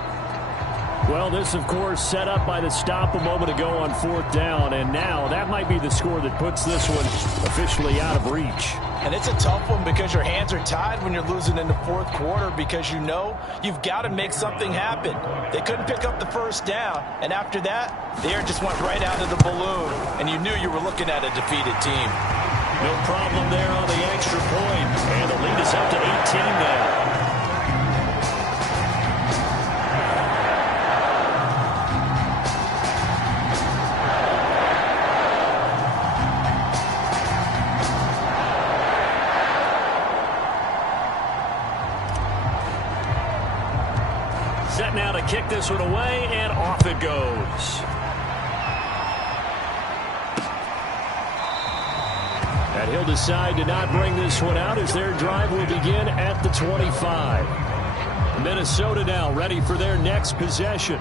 Well, this, of course, set up by the stop a moment ago on 4th down, and now that might be the score that puts this one officially out of reach. And it's a tough one because your hands are tied when you're losing in the 4th quarter because you know you've got to make something happen. They couldn't pick up the first down, and after that, the air just went right out of the balloon, and you knew you were looking at a defeated team. No problem there on the extra point, and the lead is up to 18 now. Set now to kick this one away, and off it goes. And he'll decide to not bring this one out as their drive will begin at the 25. Minnesota now ready for their next possession.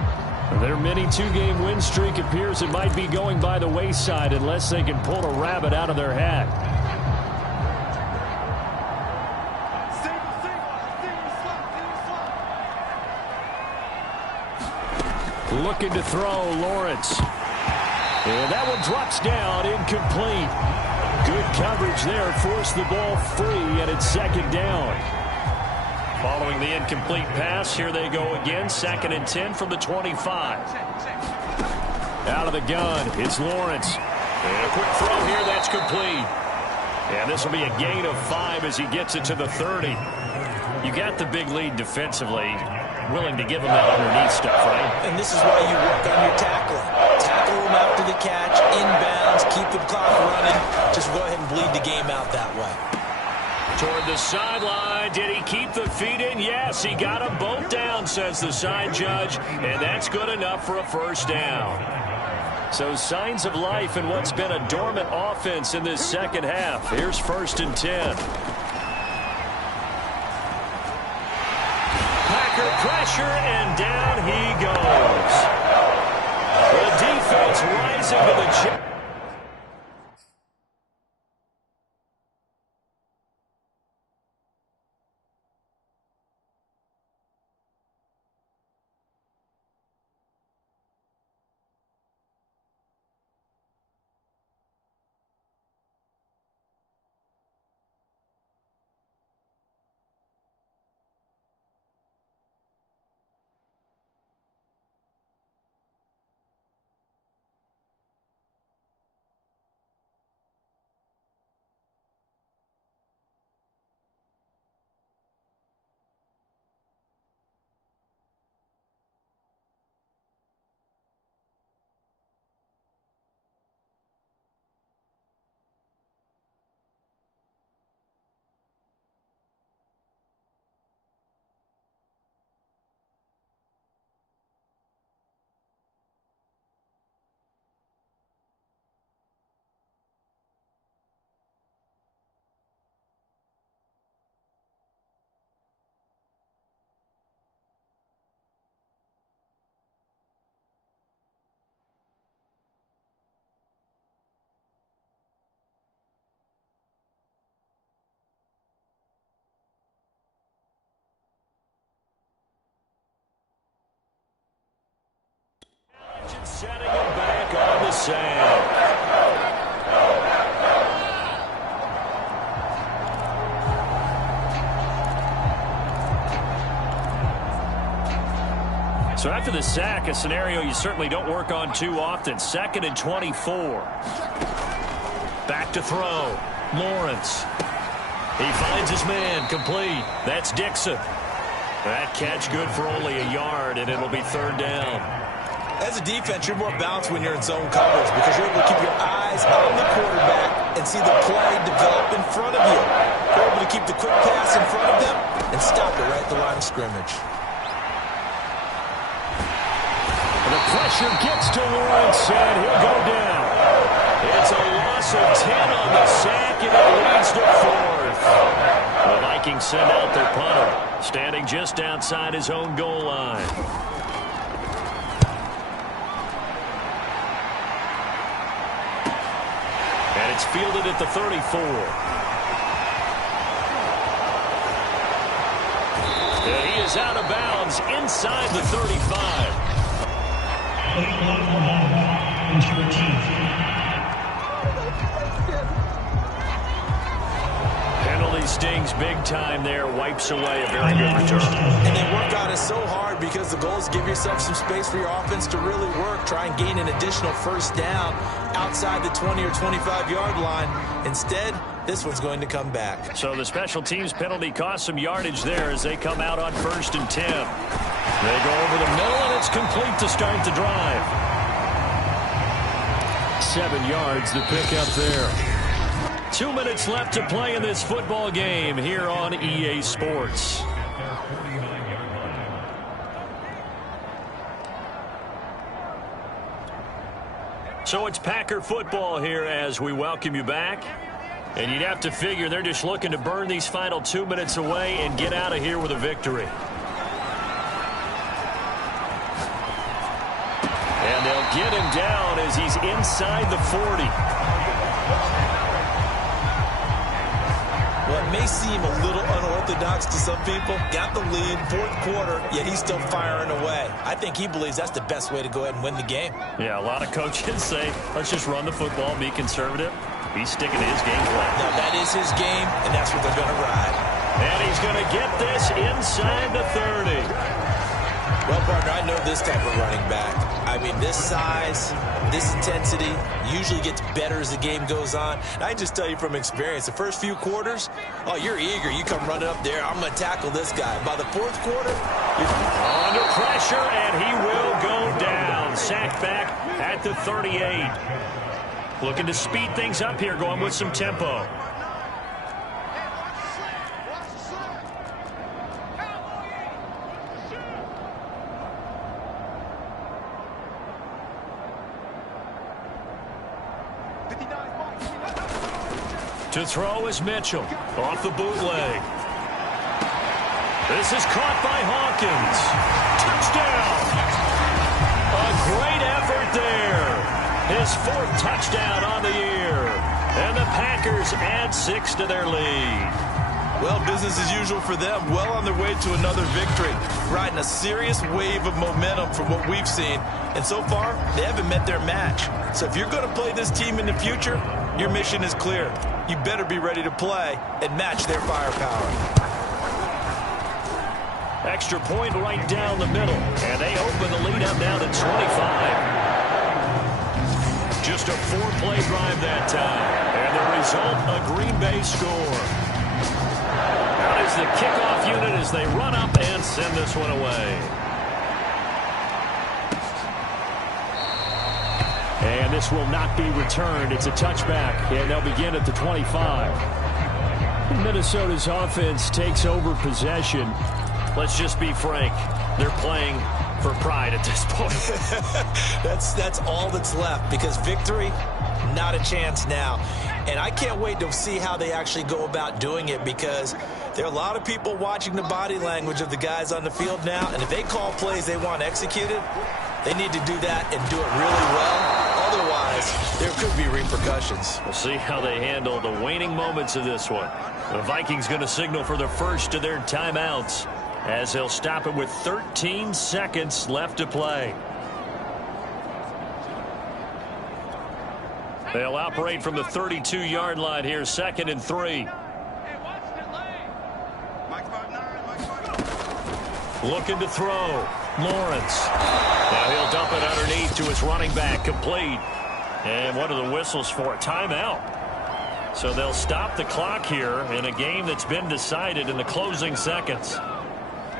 Their mini two-game win streak appears it might be going by the wayside unless they can pull a rabbit out of their hat. Looking to throw, Lawrence. And that one drops down, incomplete. Good coverage there, forced the ball free, and it's 2nd down. Following the incomplete pass, here they go again, 2nd and 10 from the 25. Out of the gun, it's Lawrence. And a quick throw here, that's complete. And this will be a gain of 5 as he gets it to the 30. You got the big lead defensively. Willing to give him that underneath stuff, right? And this is why you work on your tackling. Tackle him after the catch, inbounds, keep the clock running. Just go ahead and bleed the game out that way. Toward the sideline. Did he keep the feet in? Yes, he got them both down, says the side judge. And that's good enough for a first down. So signs of life in what's been a dormant offense in this second half. Here's 1st and 10. Pressure, and down he goes. The defense rising to the challenge. Setting him back on the sand. So after the sack, a scenario you certainly don't work on too often. 2nd and 24. Back to throw. Lawrence. He finds his man, complete. That's Dixon. That catch good for only a yard, and it'll be 3rd down. As a defense, you're more balanced when you're in zone coverage because you're able to keep your eyes on the quarterback and see the play develop in front of you. You're able to keep the quick pass in front of them and stop it right at the line of scrimmage. And the pressure gets to Lawrence, and he'll go down. It's a loss of 10 on the sack, and it leads to 4th. The Vikings send out their punter, standing just outside his own goal line. And it's fielded at the 34. And he is out of bounds inside the 35. Penalty stings big time there. Wipes away a very good return. And they work on it so hard because the goal is give yourself some space for your offense to really work. Try and gain an additional first down outside the 20 or 25-yard line. Instead, this one's going to come back. So the special teams penalty cost some yardage there as they come out on 1st and 10. They go over the middle, and it's complete to start the drive. 7 yards the pickup there. 2 minutes left to play in this football game here on EA Sports. So it's Packer football here as we welcome you back. And you'd have to figure they're just looking to burn these final 2 minutes away and get out of here with a victory. And they'll get him down as he's inside the 40. Well, it may seem a little unorthodox to some people. Got the lead, 4th quarter, yet he's still firing away. I think he believes that's the best way to go ahead and win the game. Yeah, a lot of coaches say, let's just run the football, be conservative. He's sticking to his game plan. Now, that is his game, and that's what they're going to ride. And he's going to get this inside the 30. Well, partner, I know this type of running back. I mean, this size, this intensity usually gets better as the game goes on. And I just tell you from experience, the first few quarters, oh, you're eager. You come running up there, I'm going to tackle this guy. By the 4th quarter, you're under pressure, and he will go down. Sacked back at the 38. Looking to speed things up here, going with some tempo. To throw is Mitchell. Off the bootleg. This is caught by Hawkins. Touchdown! A great effort there. His 4th touchdown on the year. And the Packers add 6 to their lead. Well, business as usual for them. Well on their way to another victory. Riding a serious wave of momentum from what we've seen. And so far, they haven't met their match. So if you're going to play this team in the future, your mission is clear. You better be ready to play and match their firepower. Extra point right down the middle. And they open the lead up now to 25. Just a 4-play drive that time. And the result, a Green Bay score. Out is the kickoff unit as they run up and send this one away. And this will not be returned. It's a touchback, and they'll begin at the 25. Minnesota's offense takes over possession. Let's just be frank. They're playing for pride at this point. That's all that's left, because victory, not a chance now. And I can't wait to see how they actually go about doing it, because there are a lot of people watching the body language of the guys on the field now, and if they call plays they want executed, they need to do that and do it really well. Otherwise, there could be repercussions. We'll see how they handle the waning moments of this one. The Vikings going to signal for the first of their timeouts as they'll stop it with 13 seconds left to play. They'll operate from the 32-yard line here, 2nd and 3. Looking to throw. Lawrence. Now he'll dump it underneath to his running back. Complete. And what are the whistles for? Timeout. So they'll stop the clock here in a game that's been decided in the closing seconds.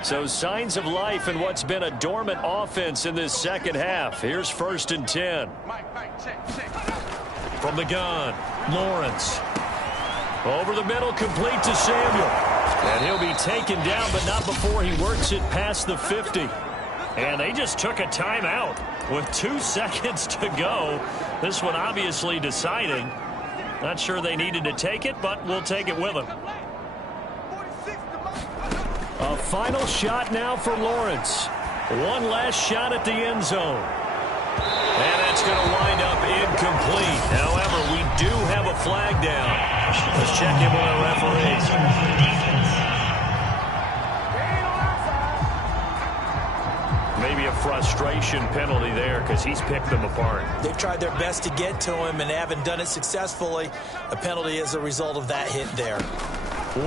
So signs of life in what's been a dormant offense in this second half. Here's 1st and 10. From the gun, Lawrence. Over the middle, complete to Samuel. And he'll be taken down, but not before he works it past the 50. And they just took a timeout with 2 seconds to go. This one obviously deciding. Not sure they needed to take it, but we'll take it with them. A final shot now for Lawrence. One last shot at the end zone. And that's going to wind up incomplete. However, we do have a flag down. Let's check in with our referee. Maybe a frustration penalty there because he's picked them apart. They've tried their best to get to him and haven't done it successfully. A penalty is a result of that hit there.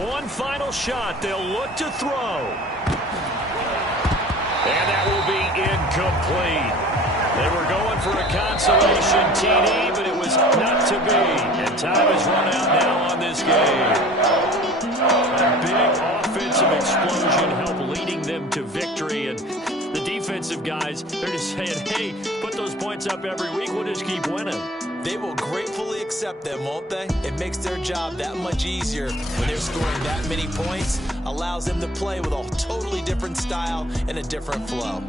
One final shot. They'll look to throw. And that will be incomplete. They were going for a consolation TD, but it was not to be. And time has run out now on this game. A big offensive explosion helped leading them to victory. And the defensive guys, they're just saying, hey, put those points up every week. We'll just keep winning. They will gratefully accept them, won't they? It makes their job that much easier when they're scoring that many points. Allows them to play with a totally different style and a different flow.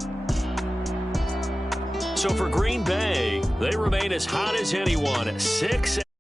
So for Green Bay, they remain as hot as anyone, 6-8